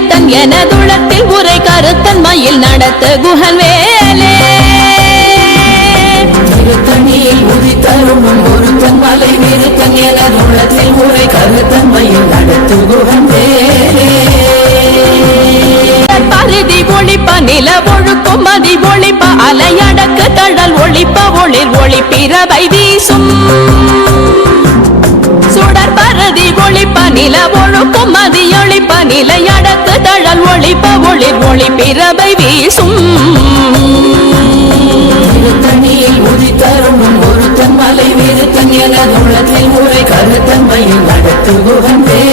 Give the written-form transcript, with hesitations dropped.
விருத்தன் எனதுளத்தில் உரை கருத்தன்மையில் நடத்த குகன் வேலே திருத்தணியில் உதித்தரும் ஒருத்தன் மலை விருத்தன் எனதுளத்தில் உரை கருத்தன்மையில் நடத்து குகன் வேலே பரிதி ஒளிப்ப நில ஒழுக்கும் மதி ஒளிப்ப அலையடக்கு தழல் ஒளிப்ப ஒளிர் ஒளிப்பிரவை வீசும் சுடர் பரதி ஒளிப்ப நில ஒழுக்கும் மதி ஒளிப்ப நிலையடக்கு தழல் ஒளிப்ப ஒளிர் ஒளிப்பிரவை வீசும் திருத்தணியில் உதித்தரும் ஒருத்தன் மலை விருத்தன் எனதுளத்தில் உரை கருத்தன்மையில் நடத்து குகன் வேலே